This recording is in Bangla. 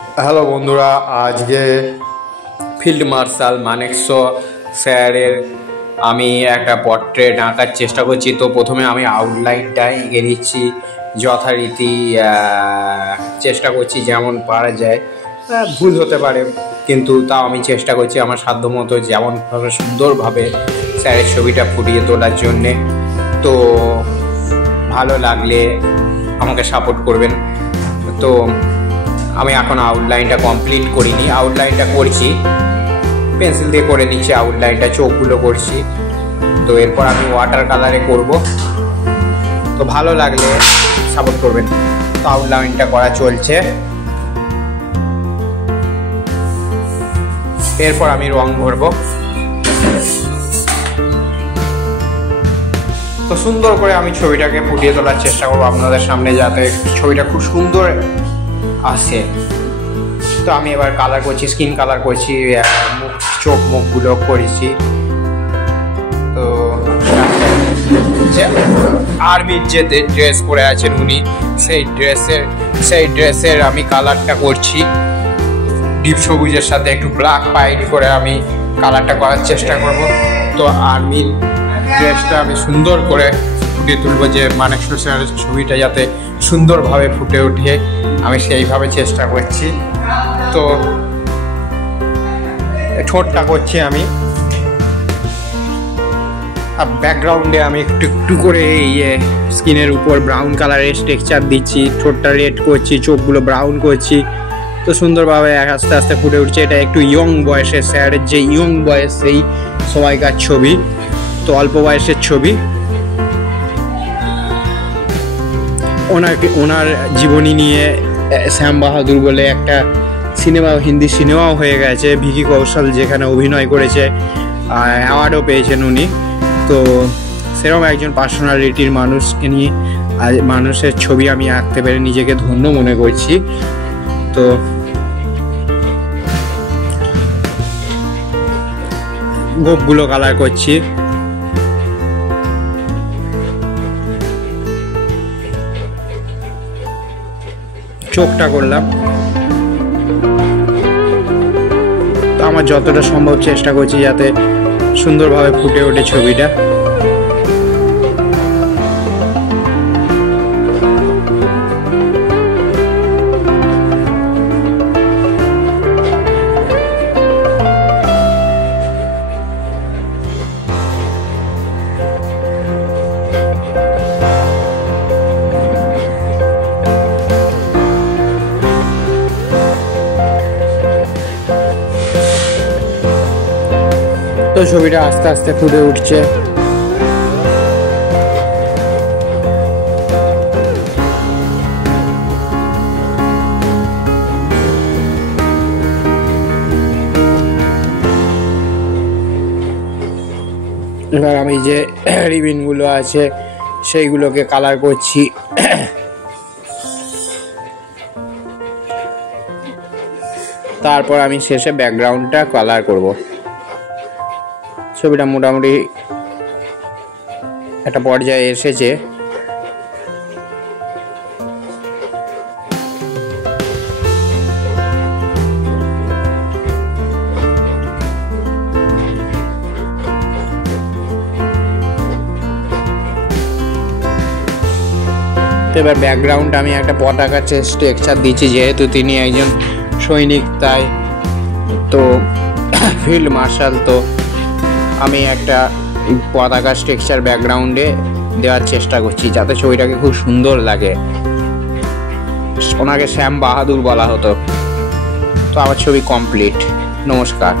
হ্যালো বন্ধুরা, আজকে ফিল্ড মার্শাল মানেকশ স্যারের আমি একটা পোর্ট্রেট আঁকার চেষ্টা করছি। তো প্রথমে আমি আউটলাইনটা এঁকে নিচ্ছি, যথারীতি চেষ্টা করছি যেমন পারা যায়। ভুল হতে পারে, কিন্তু তাও আমি চেষ্টা করছি আমার সাধ্যমতো যেমনভাবে সুন্দরভাবে স্যারের ছবিটা ফুটিয়ে তোলার জন্যে। তো ভালো লাগলে আমাকে সাপোর্ট করবেন। তো আমি এখন আউটলাইনটা কমপ্লিট করিনি, আউটলাইনটা করছি, পেন্সিল দিয়ে করে নিচ্ছি আউটলাইনটা, চোখগুলো করছি। তো এরপর আমি ওয়াটার কালারে করব। তো ভালো লাগলে সাপোর্ট করবেন। তো আউটলাইনটা করা চলছে, এরপর আমি রং ভরবো। তো সুন্দর করে আমি ছবিটাকে ফুটিয়ে তোলার চেষ্টা করবো আপনাদের সামনে, যাতে ছবিটা খুব সুন্দর আসে। তো আমি এবার কালার করছি, স্কিন কালার করছি, মুখ চোখ মুখগুলো করেছি। তো আর্মির যে ড্রেস পরে আছেন উনি, সেই ড্রেসের আমি কালারটা করছি ডিপ সবুজের সাথে একটু ব্ল্যাক পাইট করে আমি কালারটা করার চেষ্টা করব। তো আর্মির ড্রেসটা আমি সুন্দর করে ফুটিয়ে তুলবো, যে মানেকশ স্যারের ছবিটা যাতে সুন্দরভাবে ফুটে ওঠে, আমি সেইভাবে চেষ্টা করছি। তো ঠোঁটটা করছি আমি, আর ব্যাকগ্রাউন্ডে আমি একটু একটু করে স্কিনের উপর ব্রাউন কালারের টেক্সচার দিচ্ছি, ঠোঁটটা রেড করছি, চোখগুলো ব্রাউন করছি। তো সুন্দরভাবে আস্তে আস্তে ফুটে উঠছে। এটা একটু ইয়ং বয়সের স্যারের, যে ইয়ং বয়স সেই সময়কার ছবি, তো অল্প বয়সের ছবি। ওনার জীবনী নিয়ে শ্যাম বাহাদুর বলে একটা সিনেমা, হিন্দি সিনেমাও হয়ে গেছে, ভিকি কৌশল যেখানে অভিনয় করেছে, অ্যাওয়ার্ডও পেয়েছেন উনি। তো সেরকম একজন পার্সোনালিটির মানুষকে নিয়ে মানুষের ছবি আমি আঁকতে পেরে নিজেকে ধন্য মনে করছি। তো গোপগুলো কালার করছি, চোখটা করলাম। তো আমার যতটা সম্ভব চেষ্টা করছি যাতে সুন্দরভাবে ফুটে ওঠে ছবিটা। তো ছবিটা আস্তে আস্তে ফুটে উঠছে। এবার আমি যে রিবিনগুলো আছে সেইগুলোকে কালার করছি। তারপর আমি শেষে ব্যাকগ্রাউন্ডটা কালার করব। ছবিটা মোটামুটি একটা পর্যায়ে এসেছে। তো এবার ব্যাকগ্রাউন্ড আমি একটা পতাকা টেক্সচার দিচ্ছি, যেহেতু তিনি একজন সৈনিক, তাই তো ফিল্ড মার্শাল, তো আমি একটা পতাকা টেক্সচার ব্যাকগ্রাউন্ডে দেওয়ার চেষ্টা করছি যাতে ছবিটাকে খুব সুন্দর লাগে। ওনাকে শ্যাম বাহাদুর বলা হতো। তো আমার ছবি কমপ্লিট। নমস্কার।